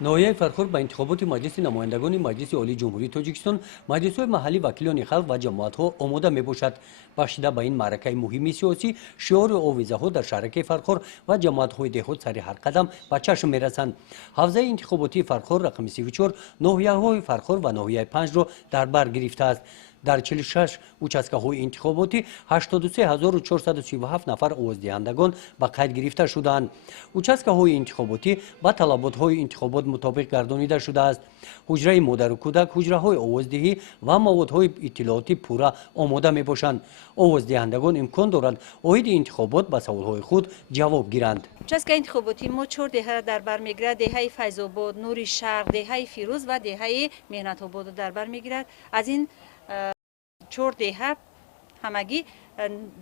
نهایی فرخور به انتخابات مجلس نمایندگان مجلس عالی جمهوری تاجیکستان مجلس‌های محلی وکیلان خلق و جماعت‌ها آماده میباشد. بخشیده به این معرکه مهم سیاسی شعار آویزه‌ها در شهرک فرخور و جماعت‌های دهات سر هر قدم به چشم میرسند. حوزه انتخاباتی فرخور رقم 34 ناحیه‌های فرخور و ناحیه 5 را در بر گرفته است. در 46 участкаҳои интихоботӣ 83437 нафар овоздиҳандагон ба қайд гирифта шуданд. участкаҳои интихоботӣ ба талаботҳои интихобот мутобиқ гардонида шудааст. ҳуҷраи модару кӯдак, ҳуҷраҳои овоздиҳӣ ва маводҳои иттилоотӣ пурра омода мебошанд. овоздиҳандагон имкон дорад оиди интихобот ба саволҳои худ ҷавоб гиранд. участка интихоботӣ мо 4 деҳа дар бар мегирад. деҳаи Файзобод, Нури Шарқ, деҳаи Фирӯз ва деҳаи Меҳнатободро дар бар мегирад. аз ин 4 деҳа ҳамагӣ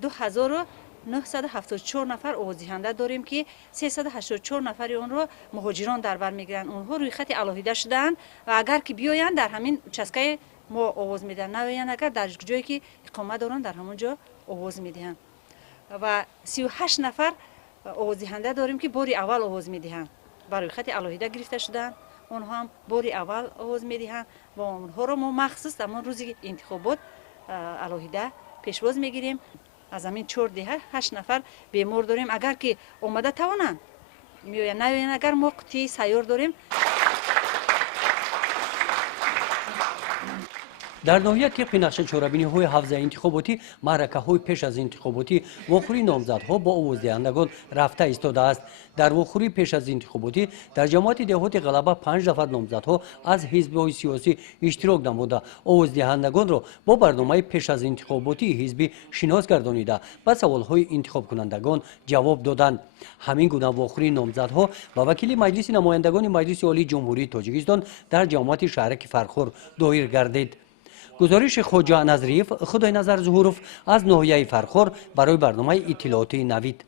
2974 нафар овоздиҳанда дорем ки 384 нафари онро муҳоҷирон дар бар мегиранд. онҳо рӯйхати алоҳида шудаанд ва агар ки биёянд дар ҳамин участкаи мо овоз медиҳанд, навоянд агар дар ҷое ки иқомат доранд дар ҳамон ҷо овоз медиҳанд. ва 38 нафар овоздиҳанда дорем ки бори аввал овоз медиҳанд, ба рӯйхати алоҳида гирифта шудаанд. онҳо ҳам бори аввал овоз медиҳанд ва онҳоро мо махсус дар рӯзи интихобот алоҳида пешвоз мегирем. аз ҳамин 4 деҳа 8 нафар бемор дорем. агар ки омада тавонанд меоянд, наоянд агар мо қуттии сайёр дорем. дар ноҳия тибқи нақшачорабиниҳои ҳавзаи интихоботӣ маъракаҳои пеш аз интихоботӣ вохӯрии номзадҳо бо овоздиҳандагон рафта истодааст. дар вохӯрии пеш аз интихоботӣ дар ҷамоати деҳоти ғалаба 5 нафар номзадҳо аз ҳизбҳои сиёсӣ иштирок намуда овоздиҳандагонро бо барномаи пеш аз интихоботии ҳизбӣ шинос гардонида ба саволҳои интихобкунандагон ҷавоб доданд. ҳамин гуна вохӯрии номзадҳо ба вакили маҷлиси намояндагони маҷлиси олии ҷумҳурии тоҷикистон дар ҷамоати шаҳраки Фархор доир гардид. گزارش خوجا نظریف خدای نظر ظهورов از ناحیه فرخور برای برنامه اطلاعاتی نوید.